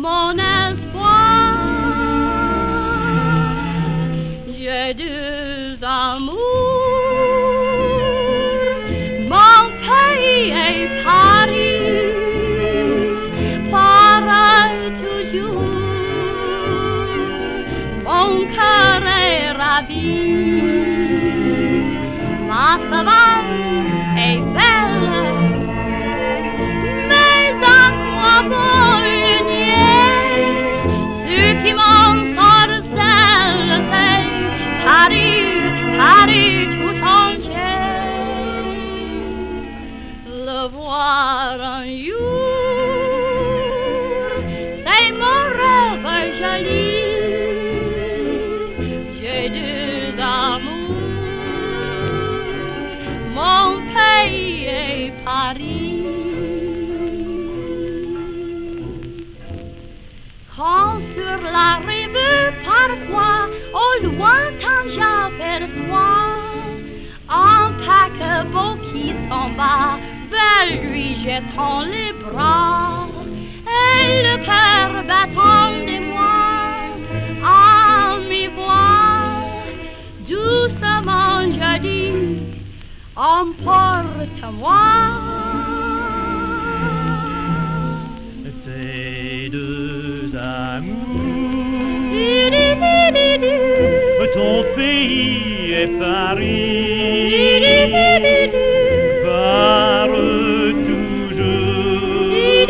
mon espoir. J'ai deux amours, mon pays est Paris, pareil toujours, mon cœur est ravi, ma savane est belle, mais à quoi bon le nier? Ce qui m'ensorcelle, c'est Paris, Paris tout entier. Le voir un jour, c'est mon rêve joli. J'ai deux amours, mon pays est Paris. Quand sur la rive parfois au lointain j'aperçois un paquebot qui s'en va vers lui jetant les bras et le cœur battant de moi à mi-voix. Doucement je dis, emporte-moi. Ces deux amours, ton pays est Paris, pars toujours,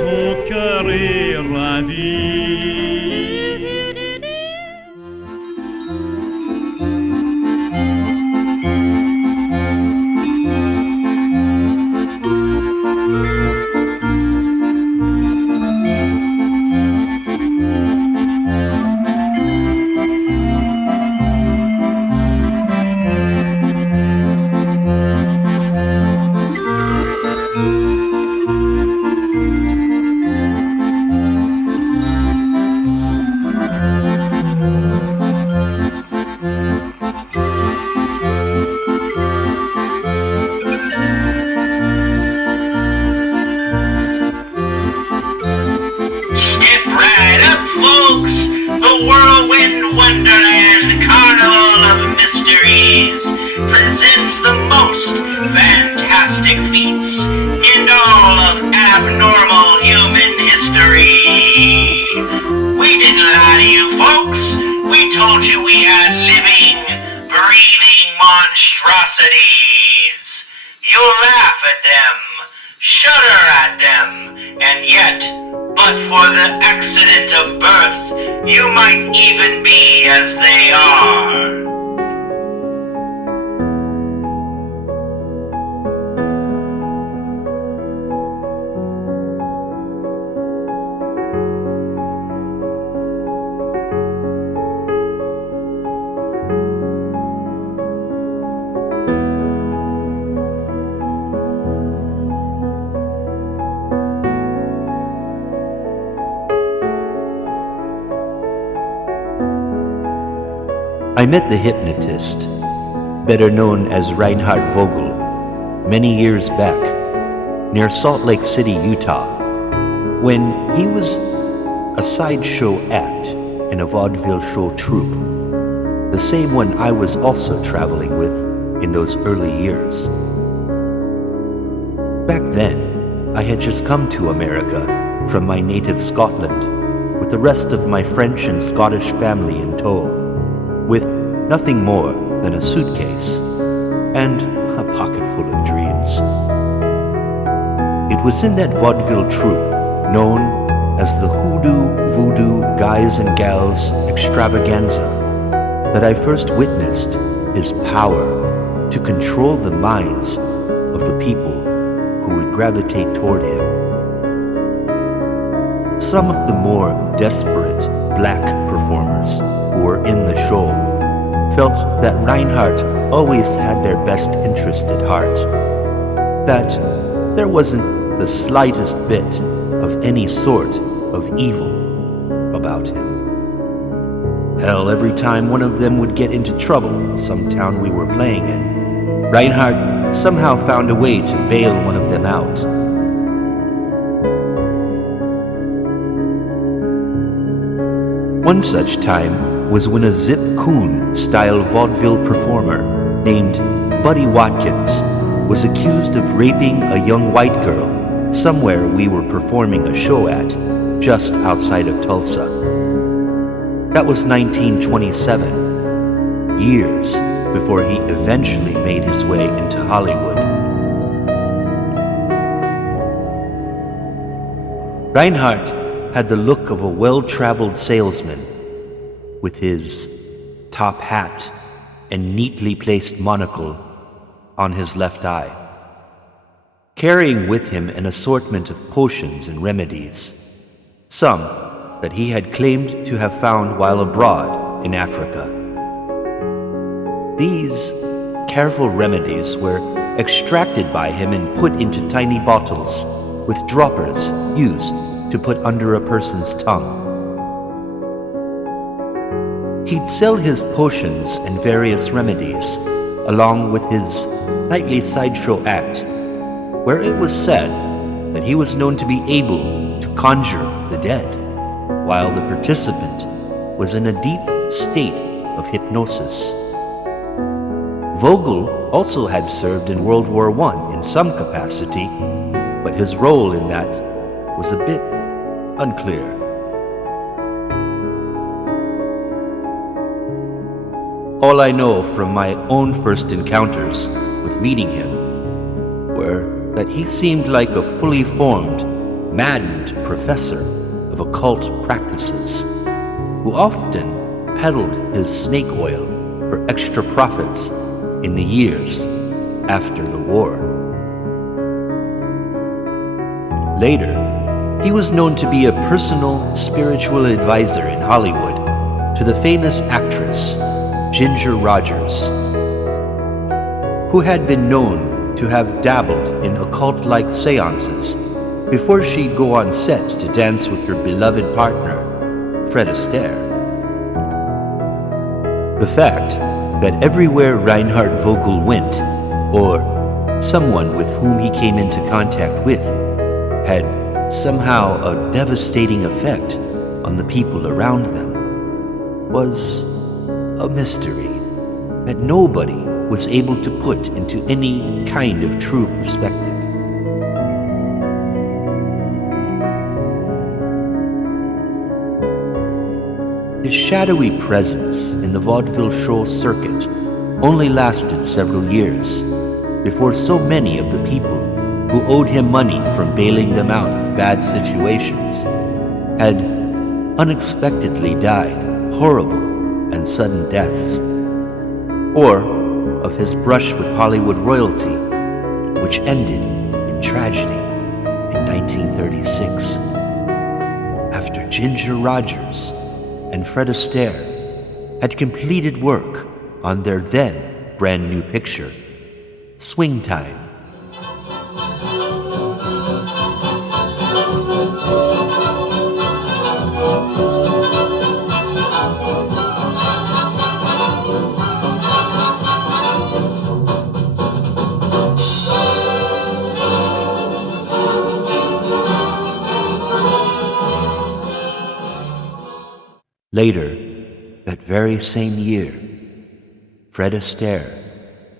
ton cœur est ravi. The whirlwind wonderland carnival of mysteries presents the most fantastic feats in all of abnormal human history. We didn't lie to you folks. We told you we had living, breathing monstrosities. You laugh at them, shudder at them, and yet, but for the accident of birth, you might even be as they are. I met the Hypnotist, better known as Reinhard Vogel, many years back, near Salt Lake City, Utah, when he was a sideshow act in a vaudeville show troupe, the same one I was also traveling with in those early years. Back then, I had just come to America from my native Scotland with the rest of my French and Scottish family in tow, with nothing more than a suitcase and a pocket full of dreams. It was in that vaudeville troupe known as the Hoodoo Voodoo Guys and Gals Extravaganza that I first witnessed his power to control the minds of the people who would gravitate toward him. Some of the more desperate black performers who were in the show felt that Reinhardt always had their best interest at heart, that there wasn't the slightest bit of any sort of evil about him. Hell, every time one of them would get into trouble in some town we were playing in, Reinhardt somehow found a way to bail one of them out. One such time was when a Zip Coon-style vaudeville performer named Buddy Watkins was accused of raping a young white girl somewhere we were performing a show at, just outside of Tulsa. That was 1927, years before he eventually made his way into Hollywood. Reinhardt had the look of a well-traveled salesman, with his top hat and neatly placed monocle on his left eye, carrying with him an assortment of potions and remedies, some that he had claimed to have found while abroad in Africa. These careful remedies were extracted by him and put into tiny bottles with droppers used to put under a person's tongue. He'd sell his potions and various remedies along with his nightly sideshow act, where it was said that he was known to be able to conjure the dead, while the participant was in a deep state of hypnosis. Vogel also had served in World War I in some capacity, but his role in that was a bit unclear. All I know from my own first encounters with meeting him were that he seemed like a fully formed, maddened professor of occult practices who often peddled his snake oil for extra profits in the years after the war. Later, he was known to be a personal spiritual advisor in Hollywood to the famous actress Ginger Rogers, who had been known to have dabbled in occult-like seances before she'd go on set to dance with her beloved partner, Fred Astaire. The fact that everywhere Reinhard Vogel went, or someone with whom he came into contact with, had somehow a devastating effect on the people around them, was a mystery that nobody was able to put into any kind of true perspective. His shadowy presence in the vaudeville show circuit only lasted several years before so many of the people who owed him money from bailing them out of bad situations had unexpectedly died horrible and sudden deaths, or of his brush with Hollywood royalty, which ended in tragedy in 1936, after Ginger Rogers and Fred Astaire had completed work on their then brand new picture, Swing Time. Later, that very same year, Fred Astaire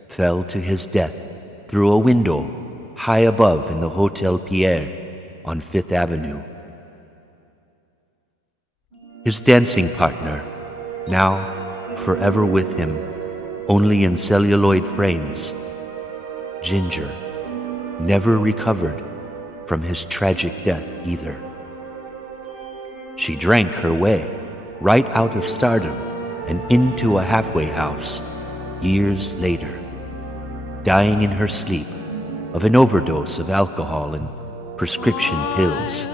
fell to his death through a window high above in the Hotel Pierre on Fifth Avenue. His dancing partner, now forever with him, only in celluloid frames, Ginger, never recovered from his tragic death either. She drank her way right out of stardom and into a halfway house years later, dying in her sleep of an overdose of alcohol and prescription pills.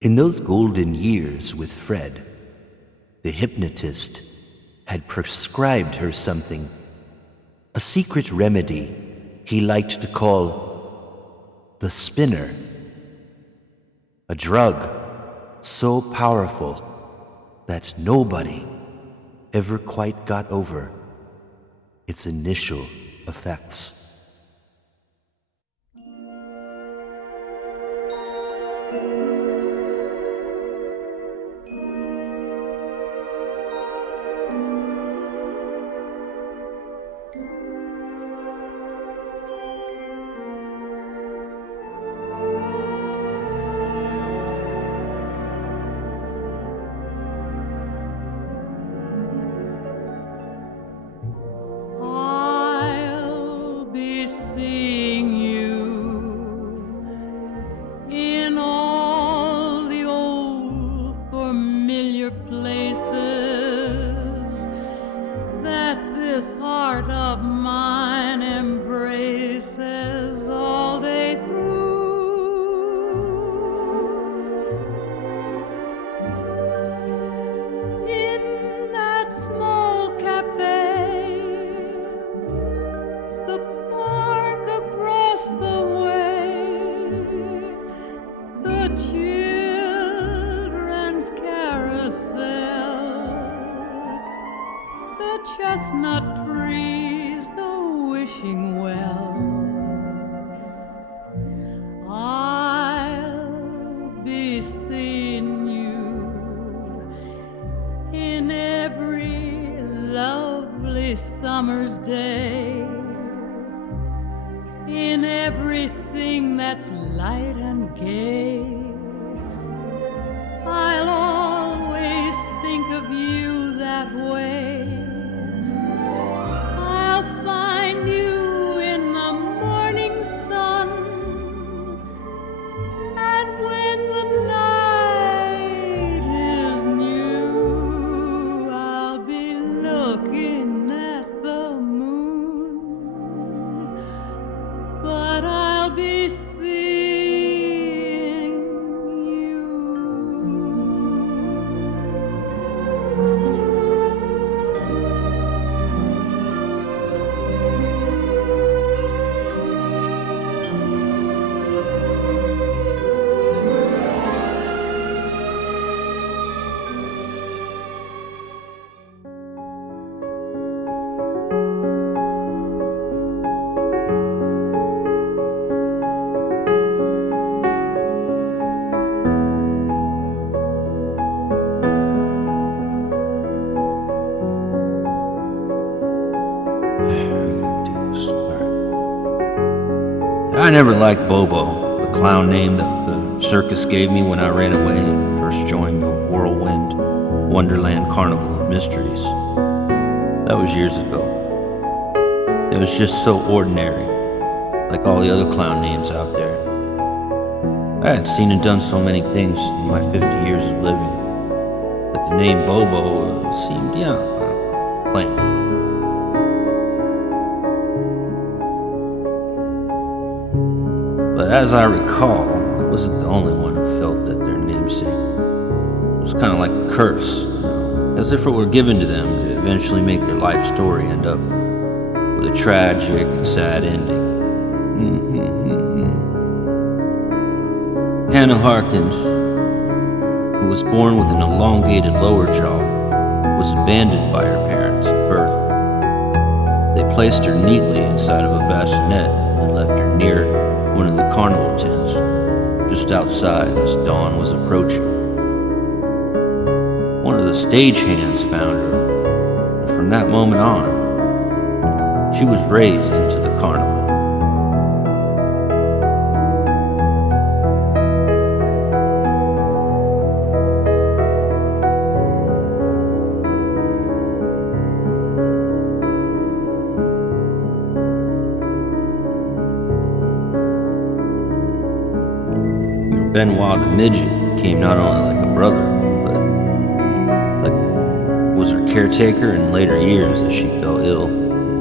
In those golden years with Fred, the hypnotist had prescribed her something, a secret remedy he liked to call the spinner. A drug so powerful that nobody ever quite got over its initial effects. this heart of mine embraces all day through. In that small cafe, the park across the way, the children's carousel, the chestnut trees, the wishing well. I'll be seeing you in every lovely summer's day, in everything that's light and gay. I'll always think of you that way. I'll find you in the morning sun, and when the night is new, I'll be looking at the moon, but I'll be seeing you. I never liked Bobo, the clown name that the circus gave me when I ran away and first joined the Whirlwind Wonderland Carnival of Mysteries. That was years ago. It was just so ordinary, like all the other clown names out there. I had seen and done so many things in my 50 years of living that the name Bobo seemed, plain. But as I recall, I wasn't the only one who felt that their namesake was kind of like a curse, as if it were given to them to eventually make their life story end up with a tragic and sad ending. Hannah Harkins, who was born with an elongated lower jaw, was abandoned by her parents at birth. They placed her neatly inside of a bassinet and left her near one of the carnival tents, just outside as dawn was approaching. One of the stagehands found her, and from that moment on, she was raised into the carnival. Benoit the midget came not only like a brother, but was her caretaker in later years as she fell ill,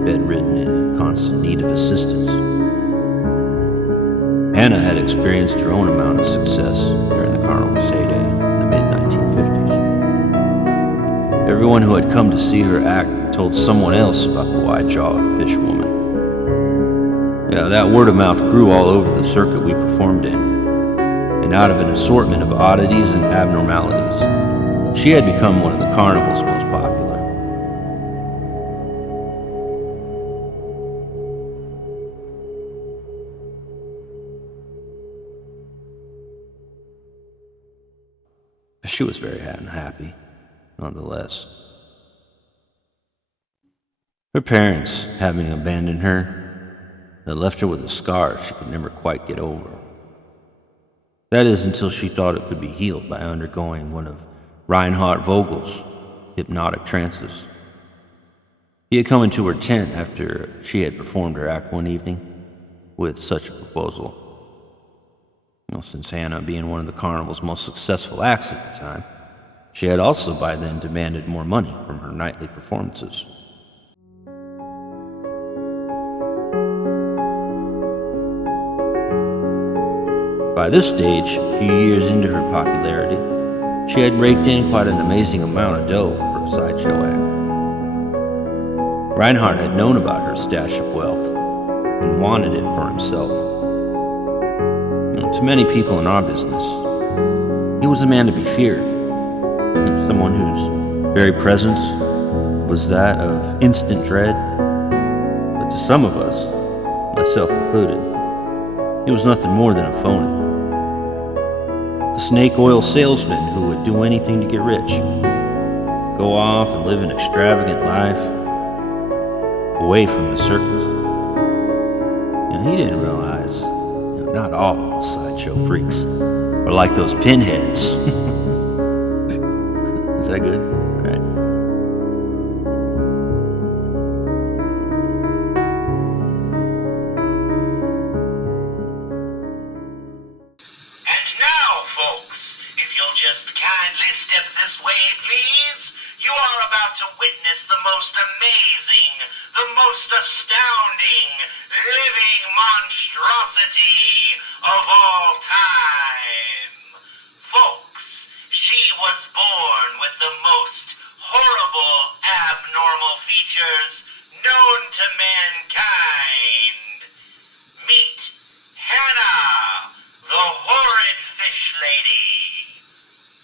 bedridden and in constant need of assistance. Hannah had experienced her own amount of success during the carnival's heyday in the mid-1950s. Everyone who had come to see her act told someone else about the wide-jawed fish woman. Yeah, that word of mouth grew all over the circuit we performed in. And out of an assortment of oddities and abnormalities, she had become one of the carnival's most popular. She was very unhappy, nonetheless. Her parents, having abandoned her, had left her with a scar she could never quite get over. That is, until she thought it could be healed by undergoing one of Reinhard Vogel's hypnotic trances. He had come into her tent after she had performed her act one evening with such a proposal. Since Hannah, being one of the carnival's most successful acts at the time, she had also by then demanded more money from her nightly performances. By this stage, a few years into her popularity, she had raked in quite an amazing amount of dough for a sideshow act. Reinhardt had known about her stash of wealth and wanted it for himself. To many people in our business, he was a man to be feared, someone whose very presence was that of instant dread. But to some of us, myself included, he was nothing more than a phony. A snake oil salesman who would do anything to get rich, go off and live an extravagant life away from the circus. And he didn't realize, not all sideshow freaks are like those pinheads. Is that good? Right. And now, folks, if you'll just kindly step this way, please, you are about to witness the most amazing, the most astounding, living monstrosity of all time. Folks, she was born with the most horrible, abnormal features known to mankind. Meet Hannah, the horrid fish lady.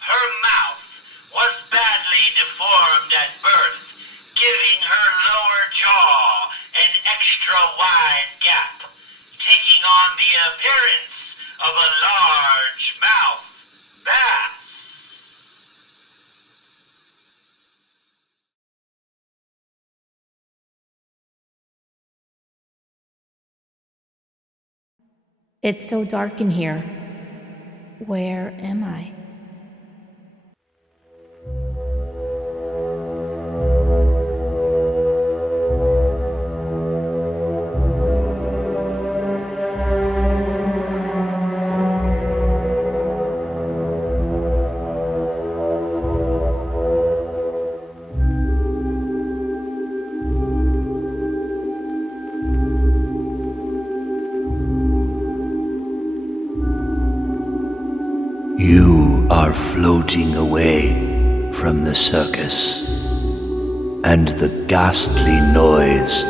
Her mouth was badly deformed at birth, giving her lower jaw an extra wide gap, taking on the appearance of a large mouth bass. It's so dark in here. Where am I? You are floating away from the circus and the ghastly noise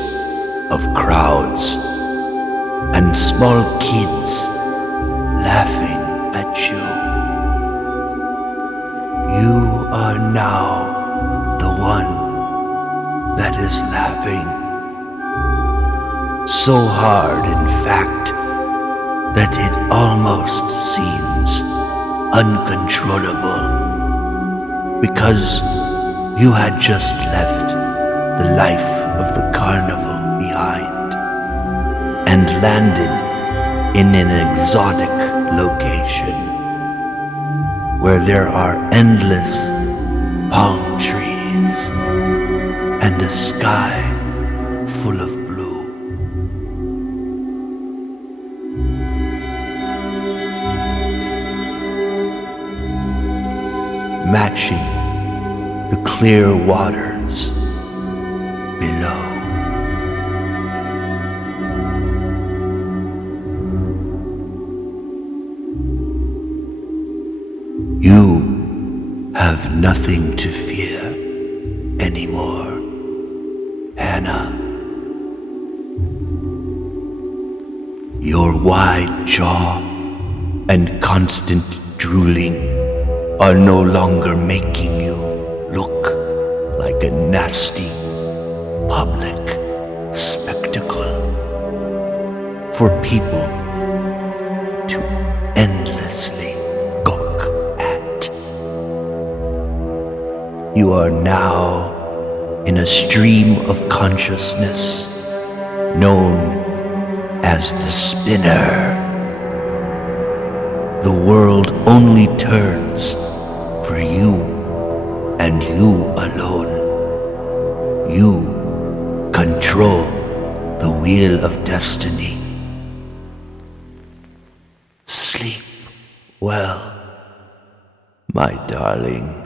of crowds and small kids laughing at you. You are now the one that is laughing. So hard, in fact, that it almost seems uncontrollable, because you had just left the life of the carnival behind and landed in an exotic location where there are endless palm trees and a sky full of blue. Matching the clear waters below. You have nothing to fear anymore, Hannah. Your wide jaw and constant drooling are no longer making you look like a nasty public spectacle for people to endlessly gawk at. You are now in a stream of consciousness known as the spinner. The world only turns for you and you alone. You control the wheel of destiny. Sleep well, my darling.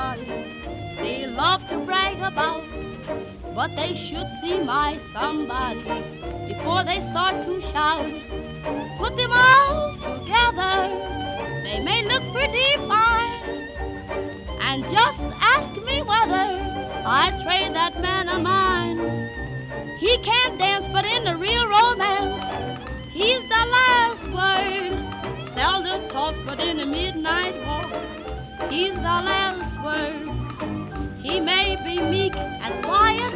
somebody they love to brag about, but they should see my somebody before they start to shout. Put them all together, they may look pretty fine, and just ask me whether I'd trade that man of mine. He can't dance, but in the real romance, he's the last word. Seldom talks, but in the midnight walk, he's the last word. He may be meek and quiet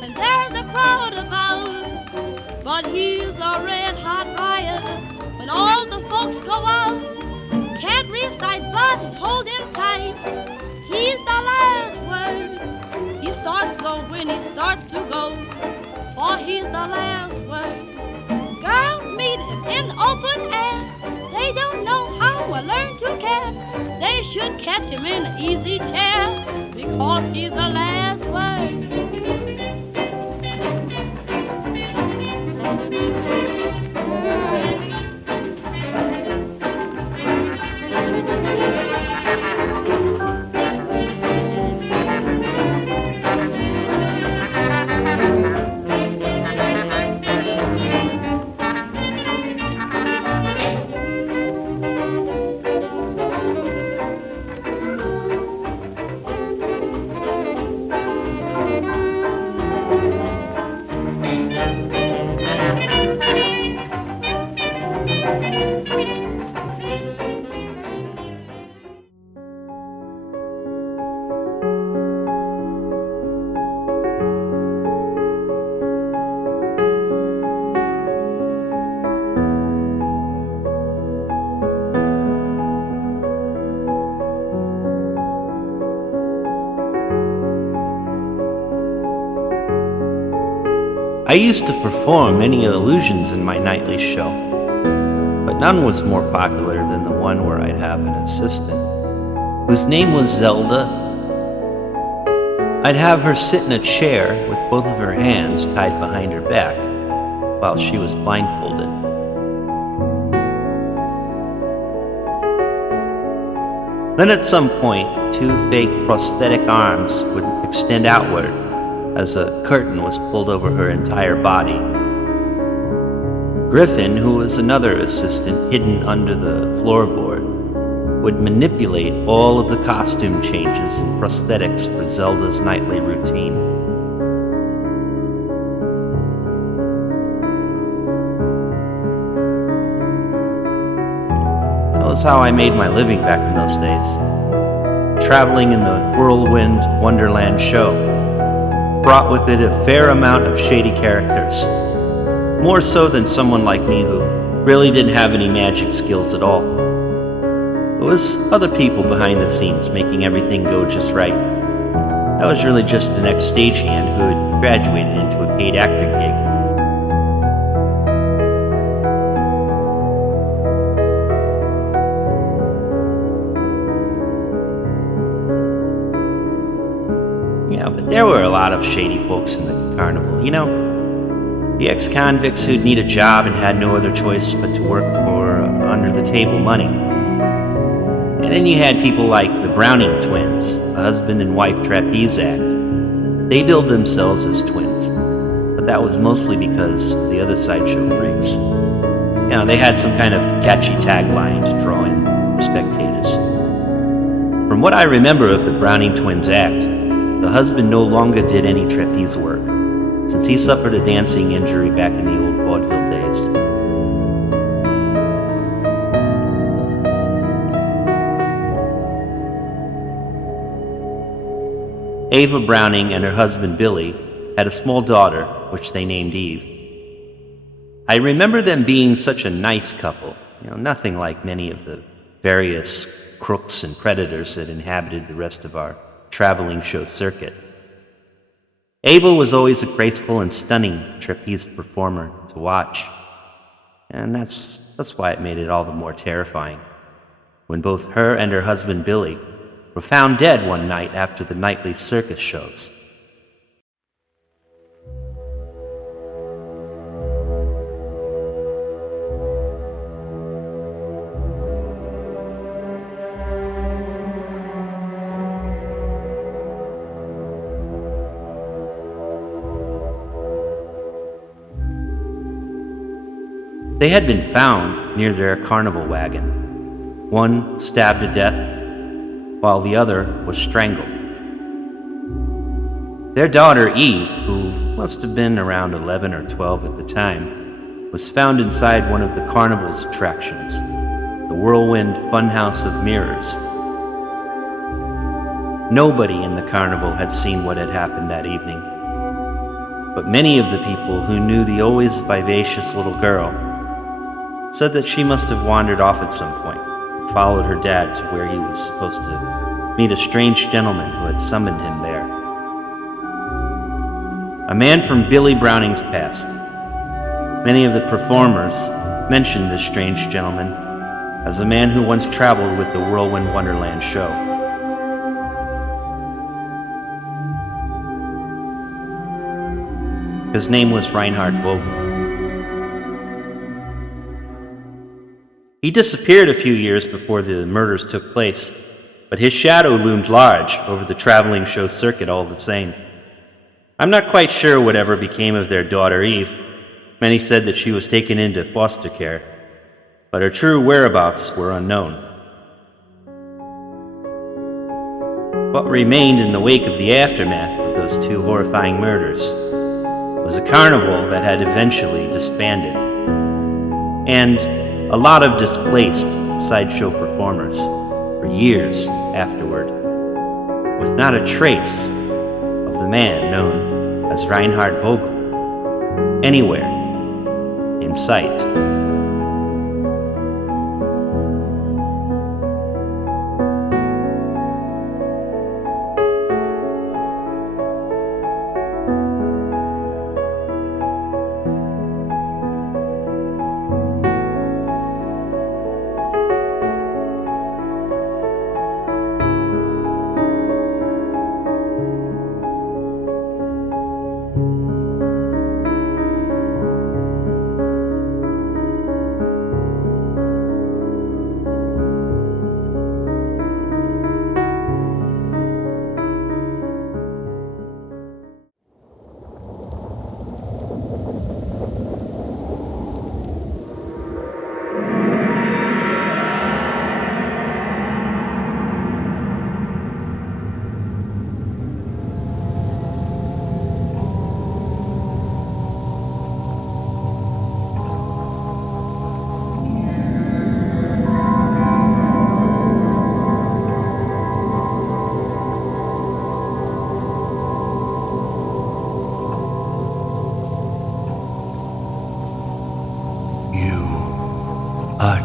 when there's a crowd about, but he's a red-hot riot when all the folks go out. Can't recite, but hold him tight. He's the last word. He starts slow when he starts to go, for he's the last word. Girls meet him in open air. They don't know how or learn to care. They should catch him in an easy chair, because he's the last word. I used to perform many illusions in my nightly show, but none was more popular than the one where I'd have an assistant, whose name was Zelda. I'd have her sit in a chair with both of her hands tied behind her back while she was blindfolded. Then at some point, two fake prosthetic arms would extend outward as a curtain was pulled over her entire body. Griffin, who was another assistant hidden under the floorboard, would manipulate all of the costume changes and prosthetics for Zelda's nightly routine. That was how I made my living back in those days, traveling in the Whirlwind Wonderland show. Brought with it a fair amount of shady characters, more so than someone like me who really didn't have any magic skills at all. It was other people behind the scenes making everything go just right. I was really just an ex-stagehand who had graduated into a paid actor gig. Yeah, but there were a lot of shady folks in the carnival, you know? The ex-convicts who'd need a job and had no other choice but to work for under-the-table money. And then you had people like the Browning twins, a husband and wife trapeze act. They billed themselves as twins, but that was mostly because of the other sideshow freaks. You know, they had some kind of catchy tagline to draw in spectators. From what I remember of the Browning twins act, the husband no longer did any trapeze work, since he suffered a dancing injury back in the old vaudeville days. Ava Browning and her husband Billy had a small daughter, which they named Eve. I remember them being such a nice couple, nothing like many of the various crooks and predators that inhabited the rest of our traveling show circuit. Ava was always a graceful and stunning trapeze performer to watch, and that's why it made it all the more terrifying when both her and her husband Billy were found dead one night after the nightly circus shows. They had been found near their carnival wagon, one stabbed to death, while the other was strangled. Their daughter Eve, who must have been around 11 or 12 at the time, was found inside one of the carnival's attractions, the Whirlwind Funhouse of Mirrors. Nobody in the carnival had seen what had happened that evening, but many of the people who knew the always vivacious little girl said that she must have wandered off at some point and followed her dad to where he was supposed to meet a strange gentleman who had summoned him there. A man from Billy Browning's past. Many of the performers mentioned this strange gentleman as a man who once traveled with the Whirlwind Wonderland show. His name was Reinhard Vogel. He disappeared a few years before the murders took place, but his shadow loomed large over the traveling show circuit all the same. I'm not quite sure whatever became of their daughter Eve. Many said that she was taken into foster care, but her true whereabouts were unknown. What remained in the wake of the aftermath of those two horrifying murders was a carnival that had eventually disbanded, and a lot of displaced sideshow performers for years afterward, with not a trace of the man known as Reinhard Vogel anywhere in sight.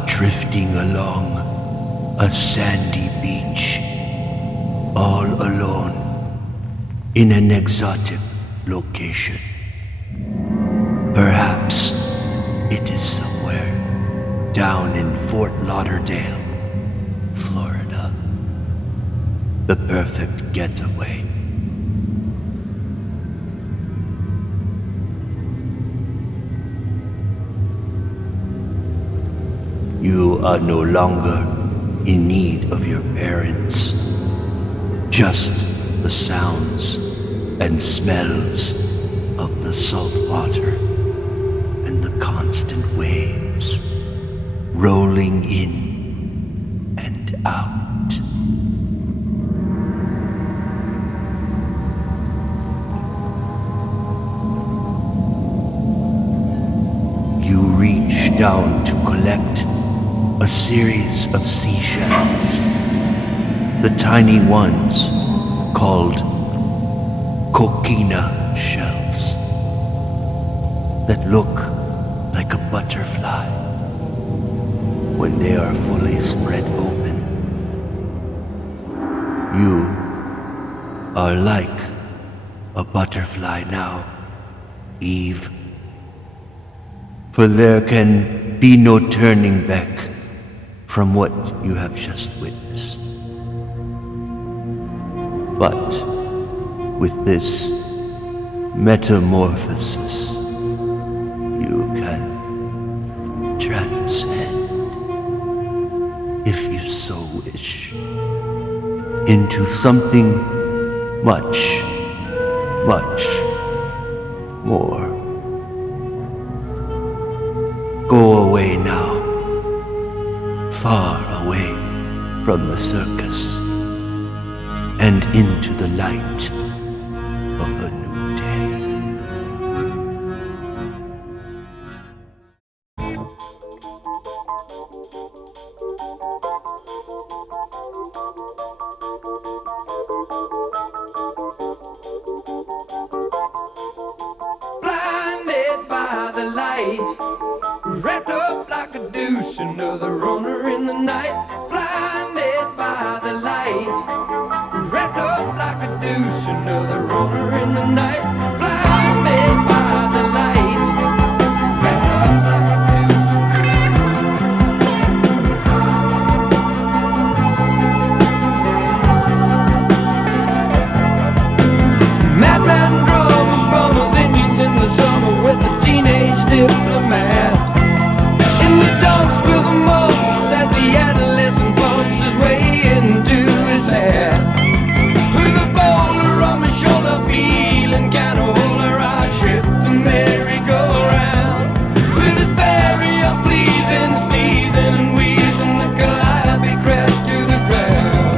Drifting along a sandy beach, all alone in an exotic location. Perhaps it is somewhere down in Fort Lauderdale, Florida. The perfect getaway. You are no longer in need of your parents. Just the sounds and smells of the salt water and the constant waves rolling in and out. You reach down to collect a series of seashells, the tiny ones called coquina shells that look like a butterfly when they are fully spread open. You are like a butterfly now, Eve, for there can be no turning back from what you have just witnessed. But with this metamorphosis, you can transcend, if you so wish, into something much, much more. Go away now, far away from the circus and into the light of a new day. Blinded by the light, wrapped up like a douche, another runner in the night. Blinded by the light, wrapped up like a douche, another runner in the night. Blinded by the light, wrapped up like a douche. Madman drums, runners, Indians in the summer with the teenage diplomat. In the dumps with the mumps as the adolescent pumps his way into his hat. With a boulder on my shoulder, feeling kinda older, I trip the merry-go-round. With his very unpleasing sneezing and wheezing, the calliope crashed to the ground.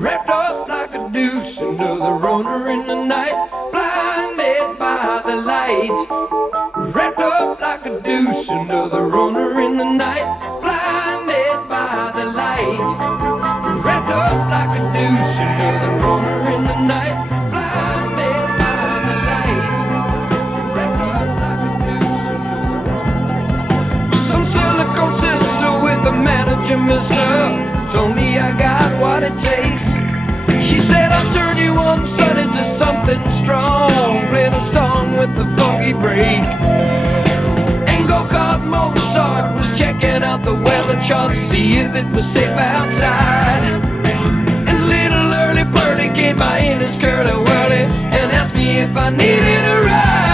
Wrapped up like a douche, another runner in the night. Blinded by the light. Wrapped up like a douche, another runner in the night. Blinded by the light. Wrapped up like a douche, another runner in the night. Blinded by the light. Wrapped up like a douche, another runner. Some silicone sister with a manager, mister, told me I got what it takes. She said I'll turn you on sun into something strong, playing a song with a funky break. And go-kart Mozart was checking out the weather chart to see if it was safe outside. And little early birdie came by in his curly-whirly and asked me if I needed a ride.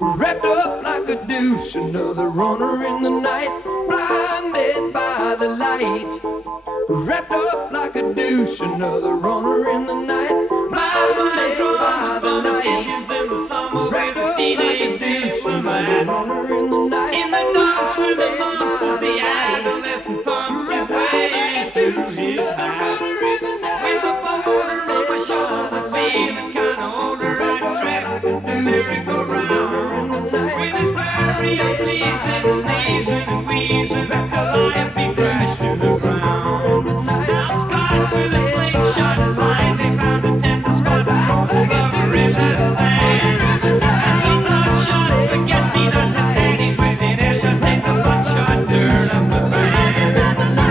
Wrapped up like a douche, another runner in the night. Blinded by the light. Wrapped up like a douche, another runner in the night. Blinded by the light. Wrapped up like a douche, another runner in the night. In the dark with the mumps as the adolescent pumps his way to his night. With a boulder on my shoulder, feeling kinda older, I trip the merry-go-round. With his very unpleasing sneezing and wheezing, the calliope crashed to the ground. Now Scott with a slingshot finally found a tender spot for the lover in the sand. And some bloodshot forget-me-not and daddies within earshot take the buckshot dirt of the band.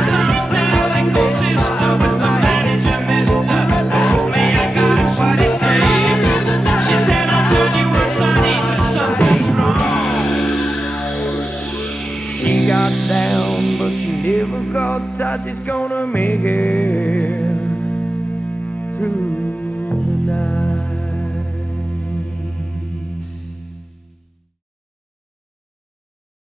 Some silicone sister with the manager, mister, told me I got what it takes. She said I'll turn you on Sunday to something's wrong. She got down, but she never got tight. She's gonna make it through the night.